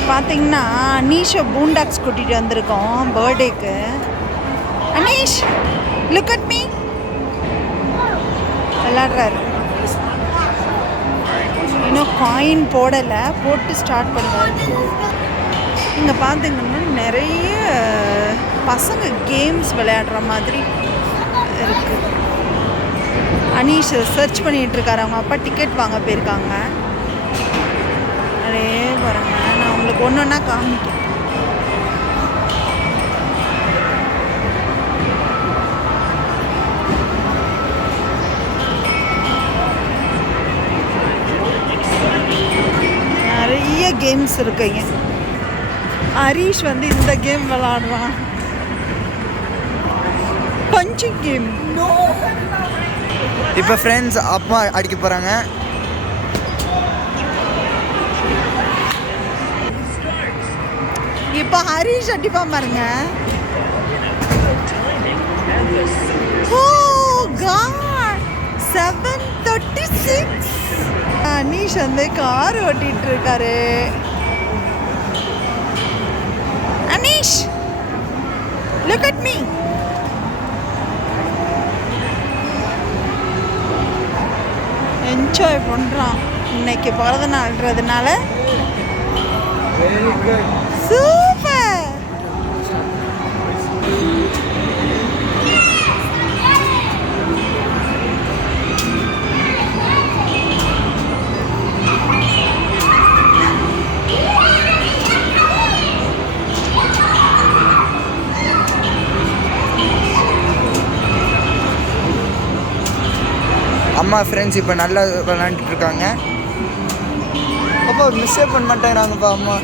இப்போ பார்த்தீங்கன்னா அனீஷை பூண்டாக்ஸ் கூட்டிகிட்டு வந்திருக்கோம் பர்த்டேக்கு. அனீஷ் லுக் அட் மீ, விளாடுறாரு. இன்னும் காயின் போடலை, போட்டு ஸ்டார்ட் பண்ணுவார். இங்கே பார்த்தீங்கன்னா நிறைய பசங்க கேம்ஸ் விளையாடுற மாதிரி இருக்குது. அனீஷ் சர்ச் பண்ணிகிட்ருக்காரு. அவங்க அப்பா டிக்கெட் வாங்க போயிருக்காங்க. நிறைய பாருங்க, நான் உங்களுக்கு ஒன்று ஒன்றா காமிக்கிறேன். நிறைய கேம்ஸ் இருக்குங்க. ஹரீஷ் வந்து இந்த கேம் விளாடுறான், பஞ்சிங் கேம். இப்போ ஃப்ரெண்ட்ஸ் அப்பா அடிக்க போகிறாங்க. இப்போ ஹரீஷ் அடிப்பான் பாருங்க. ஓ காட், 7:36. அனீஷ் வந்து கார் ஓட்டிட்டு இருக்காரு. Aneesh look at me. Enjoy பண்ணுறான். இன்னைக்கு பிறந்த நாள்ன்றதுனால சூப்பர். அம்மா ஃப்ரெண்ட்ஸ் இப்போ நல்லா விளாண்டுட்டு இருக்காங்க. அப்பா மிஸ்ஸே பண்ண மாட்டேங்கிறாங்கப்பா அம்மா.